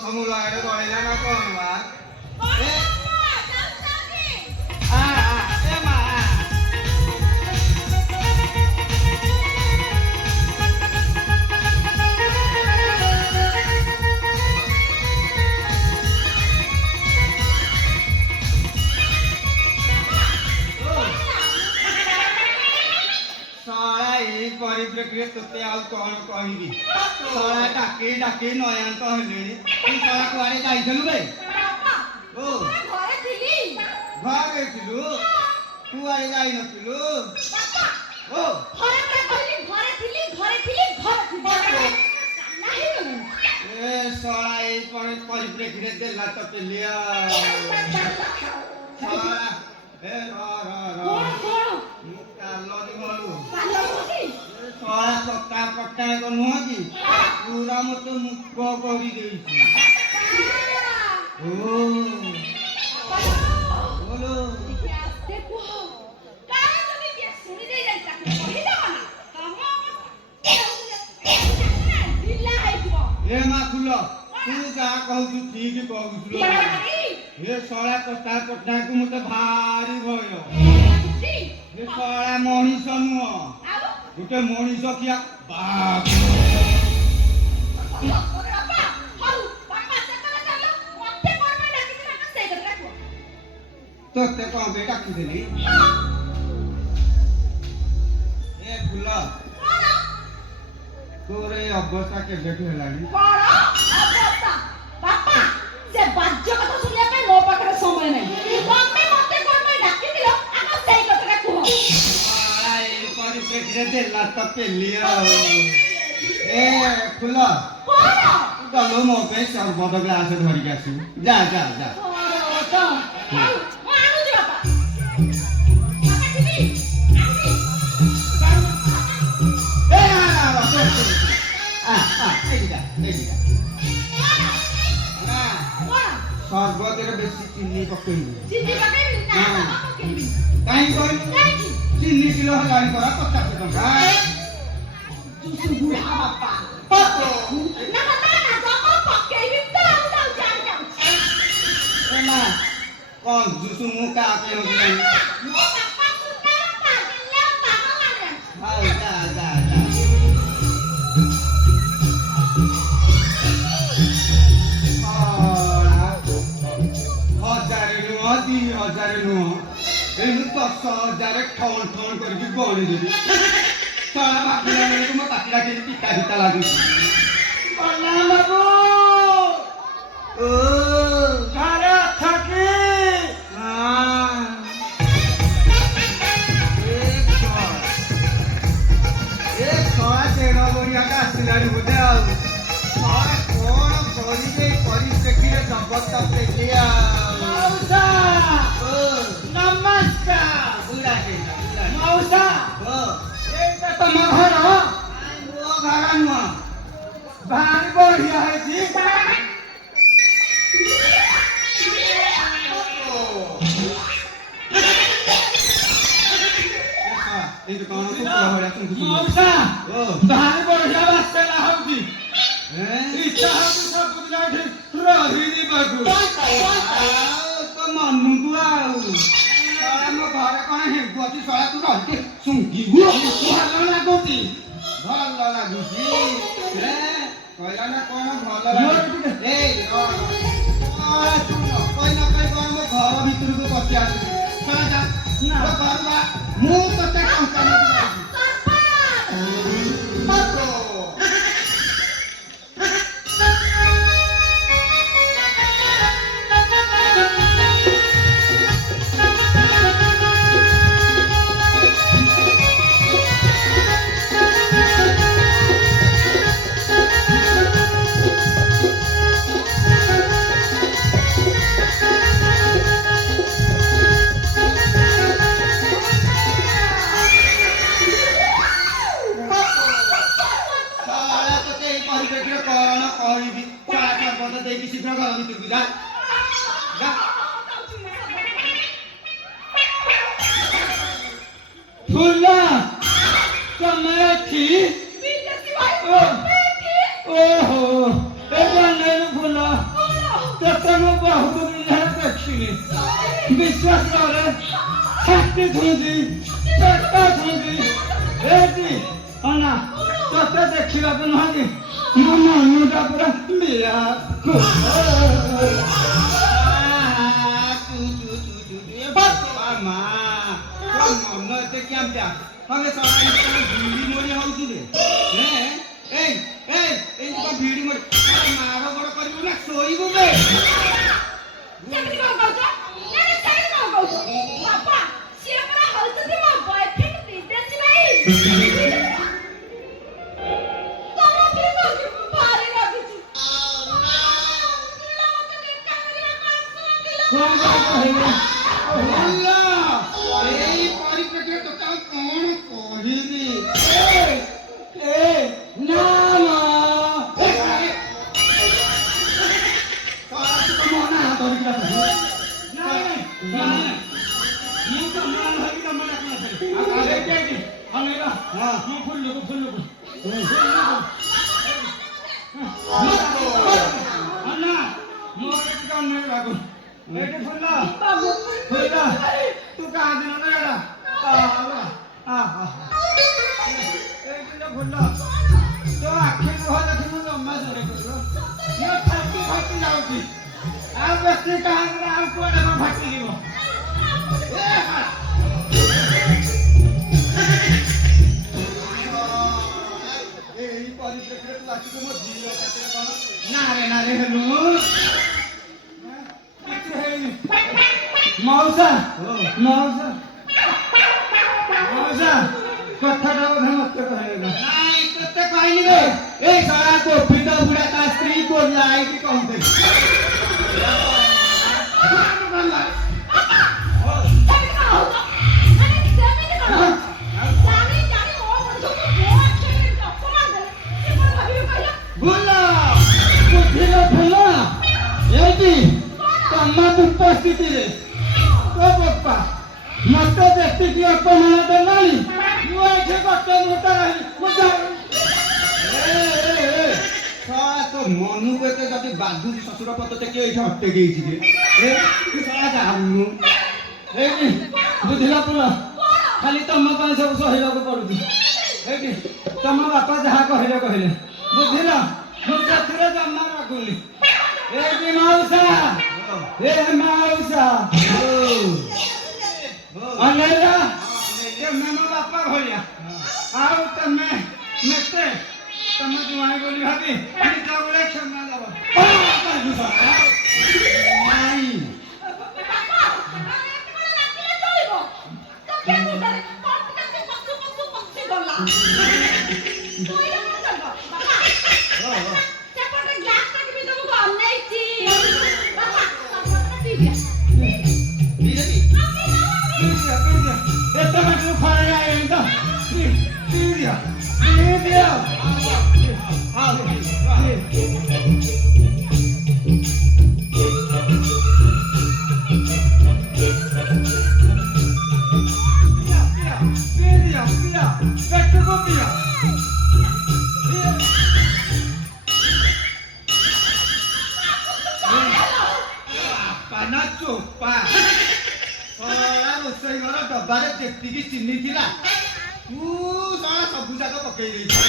kamu lah ada toilet na kon wa. परिप्रेक्षी तोते आउ कौन कहबी सारा डाके डाके नयंत हेलेनी तू सारा कुआरे जाइछलु बे ओ घरे थिली घरे थिलु कुआरे जाई नथिलु ओ घरे थिली ए सारा ए परिप्रेक्षी रे देला तोते लिया सारा ए रा कालो दी बोलू सारा पक्का पक्का को नुह की पूरा मत मुख करी देइछि ओ बोलो देखो काहे তুমি কি শুনি দেই যাই তাকে কহি দাও না তম ঢিলা হইব ए मा खुलो तू जा कहू ठीक कहू ए सारा पक्का पक्का को मते भारी भयो ए सारा मनीष नुह गोटे मनीष किया बाप तोते कौन बेटा किदेली ए फुला तोरे अवस्था के बेटू हेलानी बड़ अवस्था बापा से बाज्य कथा सुनिया पे मो पाखरे समय नै मम्मी मते कोन में डाकी दिलो आको सेई कथा कुहो आई परिप्रेक्षी देला त पेलियो ए फुला कोन गलो मो पे सर्वद ग्लास धरि आसु जा जा जा तो मो आनु जी बापा बापा टिवी ए एदिका सर्वद बेसी चिन्नी पकइबी चिन्नी पकइबी ना पकइबी काई कोई चिन्नी किलो हजारी करा 50 टका जुसु बुढ़ा बापा पको ना जमा पकइबी तो जाऊ जाऊ ए मां कौन जुसु मुका के हो गई मो बापा सुना पागल पागल हां जा जा जा हजारे नुह एनु 10,000 ठन ठन करके गणी देबी सारा बाकिला मेरे को मत आकिला के टिका भिता लागू बन्ना बाबू ओ सारा थकी हां एक सारा तेरा बढ़िया का सिलाड़ी होते आओ सारा कौन करिबे परिप्रेक्षी रे संपत्त पे लिया मौसा नमस्कार बुला के मौसा ओ एटा त महर हो मो घर नुआ भारी बढ़िया है जी ए तो कौन को होया तुम मौसा ओ भारी बढ़िया बात ना होगी इच्छा हो सब कुछ जाए रही दी बागु तो मनु तू आउ सारा मो घरे कोन हे गोती सारा तू रहके सुंगी गु भल लागुती हे कहला ना कोन भल लागुती ए सारा तू कोई ना कोन मो घर भीतर को पति आसी सारा जा ना करला मु तते कंपनी फुला समय थी विदेशी भाई ओहो ए जाने फुला ମୁଁ ବହୁତ ଦିନ ହେଲା ଦେଖିନି ବିଶ୍ୱାସ କରେ ଛାତି ଛୁଇଁଛି ପେଟ ଛୁଇଁଛି ଏଠି ଅନା ତତେ ଦେଖିବାକୁ ନୁହଁନ୍ତି ମୋ ମନଟା ପୁରା ମନ ଏତେ କେମିତିଆ ତମେ ଭିଡି ମୋଡି ହଉଛି ରେ ଏଇ ଭିଡି ମୋଡି ମାର ବଡ କରିବୁ ନା ଶୋଇବୁ ବେ ସେମିତି କଣ କହୁଛ? ନାଇଁ ସେମିତି କଣ କହୁଛ? ବାପା ସିଏ ପରା ହଉଛନ୍ତି ମୋ ବୟଫ୍ରେଣ୍ଡ ବିଦେଶୀ ଭାଇ। ତମ ଉପରେ କହୁଛି ଭାରି ରାଗୁଛି। ମତେ ଦେଖା କରିବାକୁ ଆସୁନଥିଲ। ଏଇ ପରିପ୍ରେକ୍ଷୀରେ ତୋତେ ଆଉ କଣ କହିବି ନା ତୁ କାନ୍ଦିନ ନା ଏଇଟା ଫୁଲ ତୋ ଆଖି ଲୁହ ଦେଖିବୁ ଜମା ଜୋରେ କରିବ ଫାଟି ଯାଉଛି ଆଉ ବେଶୀ କାହିଁକି ଆଉ କୁଆଡେ କଣ ଫାଟିଯିବ ଏଇ ପରିପ୍ରେକ୍ଷୀରେ ତୁ ଆସିବୁ ମୋ ଝିଅ ପାଖରେ କଣ ନାରେ ହେଲୁ କିଛି ହେଇନି ମଉସା କଥାଟା ବୋଧେ ମତେ କହିଲେ ନାଇଁ ତତେ କହିନି ରେ ଏଇ ସାରା କୋଫି ତ ବୁଢା ତା ସ୍ତ୍ରୀ କୋଲ ଆଇକି କହିଦେ ଉପସ୍ଥିତିରେ ତୋ ବାପା ମତେ ଯେତିକି ଅପମାନ ଦେଲାଣି ମୁଁ ଏଠି ଗୋଟେ ମିନିଟ ରହିଲି ତୋ ମନକୁ ଏତେ ଯଦି ବାଧୁଛି ଶ୍ୱଶୁର ପଦଟେ କିଏ ଏଇଠି ଅଟକେଇ ଦେଇଛି ଯାଉନୁ ଏଇଠି ବୁଝିଲା ପୁର ଖାଲି ତମ ପାଇଁ ସବୁ ସହିବାକୁ ପଡୁଛି ଏଇଠି ତମ ବାପା ଯାହା କହିଲେ ବୁଝିଲ ମୁଁ ସେଥିରେ ଜମା ରାଗୁନି ଏଇଠି ମାଉସା ଅନେଇଲା ତମେ ମୋ ବାପା ଭଳିଆ ଆଉ ତମେ ମତେ ତମ ଜୁଆଇ ବୋଲି ଭାବି ନିଜ ବେଳେ କ୍ଷମା ଦବ ଡବାରେ ଯେତିକି ଚିନି ଥିଲା ତୁ ସବୁ ଯାକ ପକେଇ ଦେଇଛୁ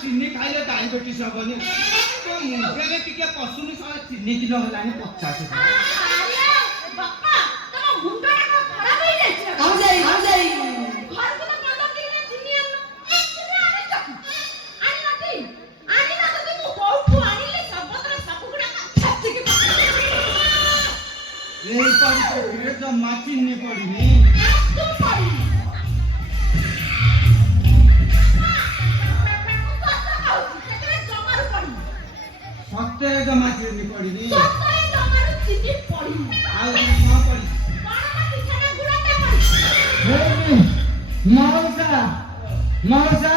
ଚିନି ଖାଇଲେ ଡାଇବେଟିସ୍ ହବନି ତୋ ମୁଣ୍ଡରେ ଟିକେ ପଶୁନି ଚିନି କିଲୋ ହେଲାଣି 50 ଏଇ ପରିପ୍ରେକ୍ଷୀରେ ଜମା ଚିନି ପଡିନି ସତରେ ଜମା ଚିନି ପଡିନି ଆଉ କଣ ପଡିଛି ମଉସା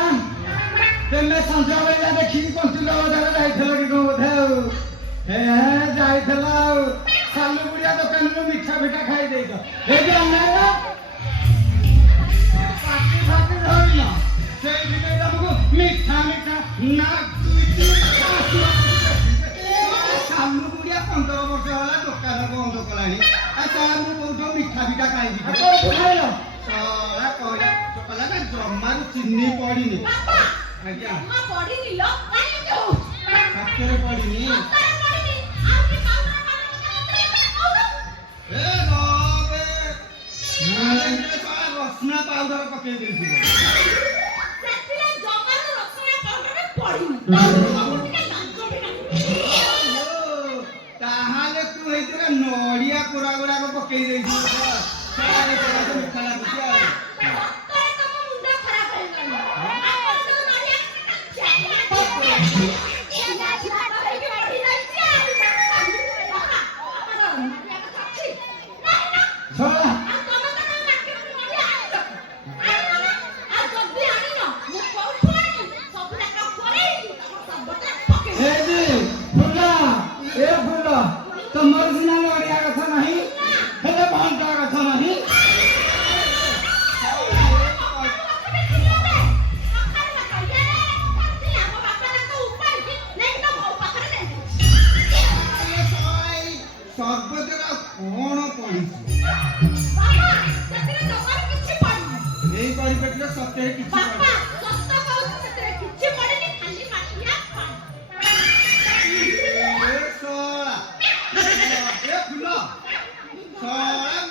ତେମେ ସଞ୍ଜବେଳେ ଦେଖିକି କଣ୍ଟିଲ ବଜାର ଯାଇଥିଲ କି କଣ ବୋଧେ ଆଉ ଯାଇଥିଲ ଆଉ ସାଲୁ ବୁଢିଆ ଦୋକାନରୁ ମିଠା ଫିଠା ଖାଇ ଦେଇଛ ଏଇଠି ଅନାର ପାଟି ଫାଟି ଧରିଲ ସେଇଥିରେ ତମକୁ ମିଠା ନା ସାଲୁ ବୁଢିଆ ଦୋକାନ ବନ୍ଦ କଲାଣି ଆଚ୍ଛା ମୁଁ କୋଉଠୁ ମିଠା ବିଟା ଖାଇବି କୋଉଠୁ ଖାଇଲ? ଶଳା କହିଲା କହିଲା ନା ଜମାରୁ ଚିନି ପଡିନି ବାପା ଆଜ୍ଞା ମା ପଢିନି ଲୋ କାହିଁକି ହଉଛୁ? ସତରେ ପଡିନି ସତରେ ପଢିନି ଆଉ କି ପାଉଡର ପାଉଡର ଏ ନବେ ରସୁଣା ପାଉଡର ପକେଇ ଦେଇଥିବ ସେଥିରେ ଜମାରୁ ରସୁଣ ପାଉଡର ପଡିନି ସବୁ ଟିକେ ଲାଞ୍ଚ ତାହେଲେ ତୁ ହେଇଥିରେ ନଡିଆ କୋରା ଗୁଡାକ ପକେଇ ଦେଇଥିବୁ ମିଠା ଲାଗୁଛି ଆଉ ସତରେ ତମ ମୁଣ୍ଡ ଖରାପ ହେଇଗଲାଣି ଆପଣ ଯୋଉ ନଡ଼ିଆ ଶଳା ତମର ସିନା ନଡିଆ ଗଛ ନାହିଁ ହେଲେ ଭଣ୍ଡା ଗଛ ନାହିଁ ସର୍ବତର କଣ ପଡିଛି ଏଇ ପରିପ୍ରେକ୍ଷୀରେ ସତରେ କିଛି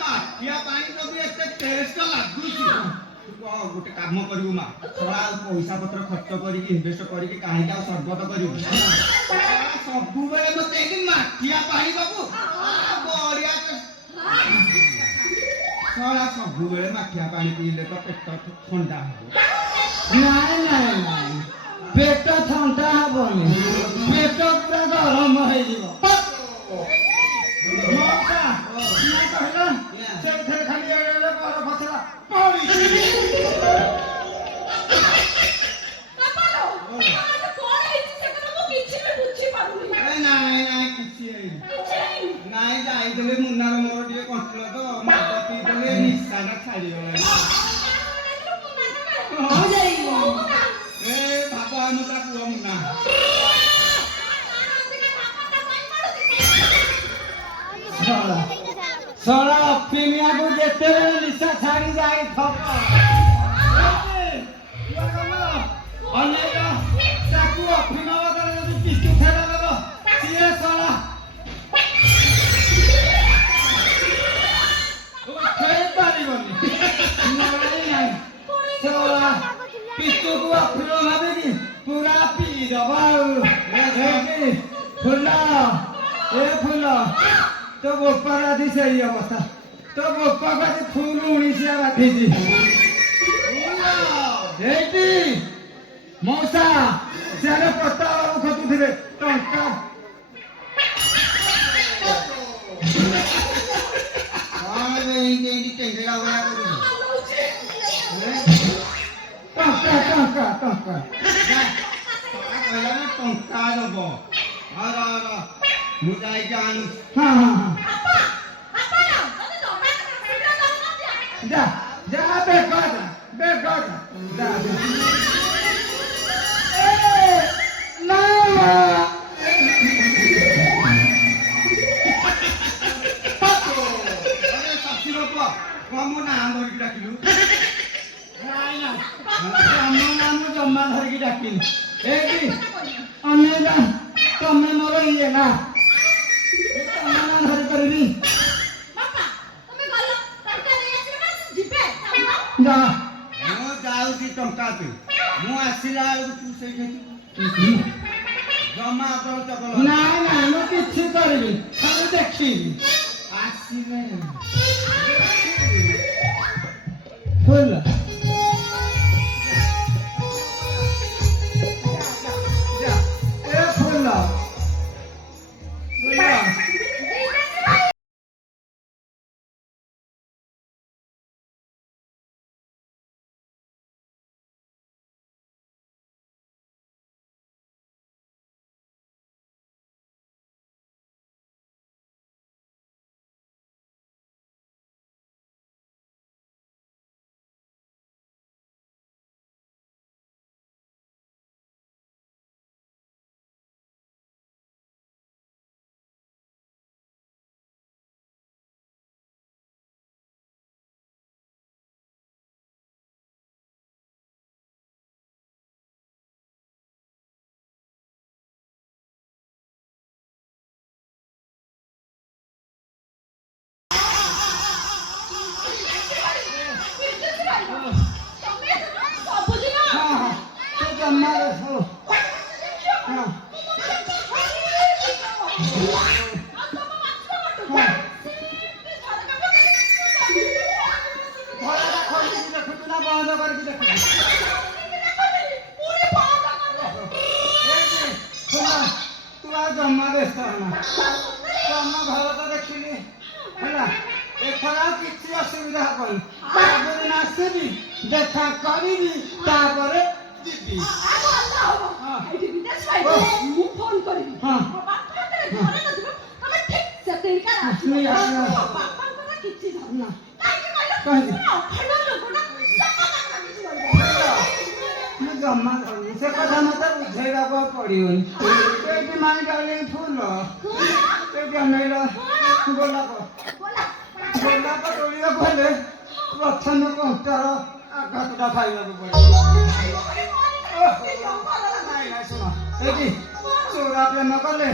ମାଠିଆ ପାଣି ଯଦି ଏତେ ଟେଷ୍ଟ ଲାଗୁଛି ଗୋଟେ କାମ କରିବୁ ମା ଶଳା ଆଉ ପଇସା ପତ୍ର ଖର୍ଚ୍ଚ କରିକି ଇନଭେଷ୍ଟ କରିକି କାହିଁକି ଆଉ ସର୍ବତ କରିବୁ ସବୁବେଳେ ମତେ ଏଠି ମାଠିଆ ପାଣି ଦବୁ ବଢିଆ ଶଳା ସବୁବେଳେ ମାଠିଆ ପାଣି ପିଇଲେ ତ ପେଟ ଥଣ୍ଡା ହବ ନାଇଁ ନାଇଁ ନାଇଁ ପେଟ ଥଣ୍ଡା ହବନି ପେଟ ପୁରା ଗରମ ହେଇଯିବ ସେଇଥିରେ ଖାଲି ବରଫ ଥିଲା ନାଇଁ ନାଇଁ କିଛି ହେଇନି ନାଇଁ ଯାଇଥିଲେ ମୁନାର ମୋର ଟିକେ କଣ୍ଟିଲ ତ ମାଦ ପିଇଦେଲେ ନିଶାଟା ଛାଡିଗଲାଣି ଏ ଭାବ ଆମ ତା ପୁଅ ମୁନା ଶଳା ଅଫିନିଆକୁ ଯେତେବେଳେ ନିଶା ଛାଡି ଯାଇ ଅନେକ ତାକୁ ଅଫିନ ବଦଳରେ ଯଦି ପିସ୍ତୁ ଖେଳ ଦେବ ସିଏ ଶଳା ଖେଳି ପାରିବନି ନାଇଁ ନାଇଁ ଶଳା ପିସ୍ତୁକୁ ଅଫିନ ଭାବିକି ପୁରା ପିଇଦବ ଆଉ ଫୁଲ ଏ ଫୁଲ तो बोपा आदि सही अवस्था तो बोपा को आदि फूल 19 बांधिची एटी मौसा सेरे पट्टा खतु थिबे टंका हां रे इंडी टेंगला वाला टंका टंका टंका कहला ना टंका दबो आरा आरा मु जाई के आनु हां हां हां जा जा बेकार जा ए ना अरे साथी बापा कम नाम धरिकी डाकिलु नाई ना हम नाम जम्मा धरिकी डाकिलु एकी अनेगा तमे मोर इए ना तमे ना धरि करबी जा मु जाउची टंका पे मु आसिला तू सेठी जमा कर चकल ना ना मु किछि करबी खाली देखिबी आसिले फुल ତମେ ସବୁଦିନ ହଁ ହଁ ତୁ ଜମା ବେଶ ହଁ ଘରଟା ଖୋଲିକି ଦେଖୁଛୁ ନା ବନ୍ଦ କରିକି ଦେଖୁଛୁ ଶୁଣ ତୁ ଆଉ ଜମା ବ୍ୟସ୍ତ ହନା ତମ ଘର ତ ଦେଖିଲି ହେଲା ଏଥର ଆଉ କିଛି ଅସୁବିଧା ହବନି ସବୁଦିନ ଆସିବି ଦେଖା କରିବି ତାପରେ ଯିବି ମୁଁ ଫୋନ କରିବି ହଁ। ମୋ ବାପା ହାତରେ ଘରେ ନଥିବ ତମେ ଠିକ ସେତିକି ଆସିବ ନିହାତି ଆସିବ। ମୋ ବାପାଙ୍କର କିଛି ଧର ନା। କାହିଁକି କହିଲ କାହିଁକି? ପୁରା ଅଖଣ୍ଡ ଲୋକଟା ଜମା ତାଙ୍କର କିଛି କରିବନି। ମୁଁ ଜମା ଧରୁନି ସେ କଥା ମତେ ବୁଝେଇବାକୁ ଆଉ ପଡିବନି ଏଇଠି ମାଇଁ ଡାର୍ଲିଂ ଫୁଲ ଏଇଠି ଅନେଇଲ ଗୋଲାପ ଗୋଲାପ ତୋଳିବାକୁ ହେଲେ ପ୍ରଥମେ କଣ୍ଟାର ଆଘାତଟା ଖାଇବାକୁ ପଡିବ ନାଇଁ ନାଇଁ ଶୁଣ ଏଇଠି ଚୋରା ପ୍ରେମ କଲେ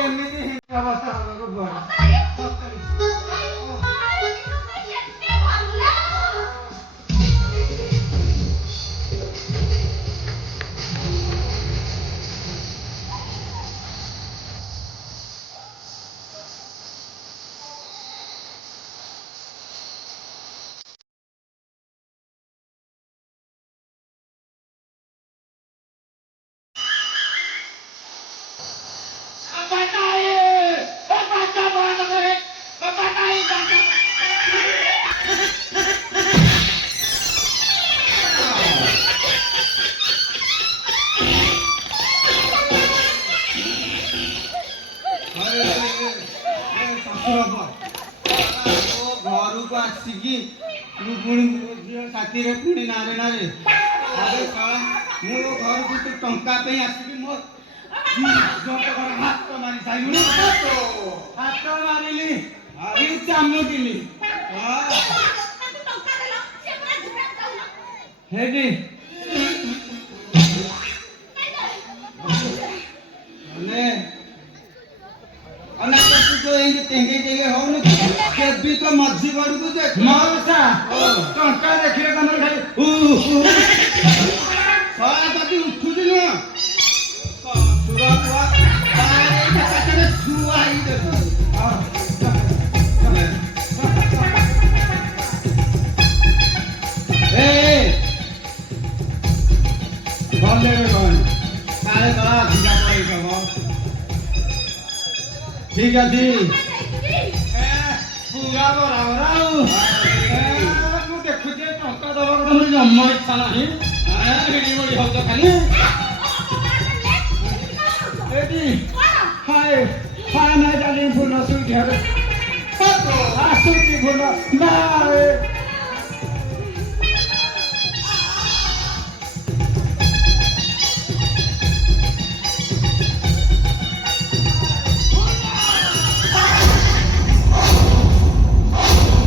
ଏମିତି ହିଂସ ଅବସ୍ଥା ହବାକୁ ପଡେ ଘରକୁ ଆସିକି ମୁଁ ପୁଣି ଝିଅ ସାଥିରେ ପୁଣି ନାରେ ନାରେ ଆରେ ଶଳା ମୁଁ ଘରକୁ ତୁ ଟଙ୍କା ପାଇଁ ଆସିବି ମୋ ହାତ ମାରି ସାରିଲୁଣି ହାତ ମାରିଲି ଆଉ ଚାମୁଟିଲି ହେଇଟି କେବି ତ ମଝି ଘରକୁ ଦେଖ ମଉସା ଟଙ୍କା ଦେଖିଲେ ତମର ଖାଲି ଶଳା ଯଦି ଉଠୁଛି ନୁହଁ ଛୁଆ ହେଇ ଦେଖୁ ଗଲେ କାଳେ କଳା ଧିକା ପଳେଇବ ଠିକ ଅଛି ପୁରା ବରାବର ଆଉ ମୁଁ ଦେଖୁଛି ଟଙ୍କା ଦବାକୁ ତମର ଜମ ଇଚ୍ଛା ନାହିଁ ଭିଡି ବଡି ହଉଛ ଖାଲି ଏଠି ହାଏ ହାଏ ନାଇଁ ଡାର୍ଲିଂ ଫୁଲ ସୁଇଟ୍ ହେବେ ଆସୁଛି ଫୁଲ ବାଏ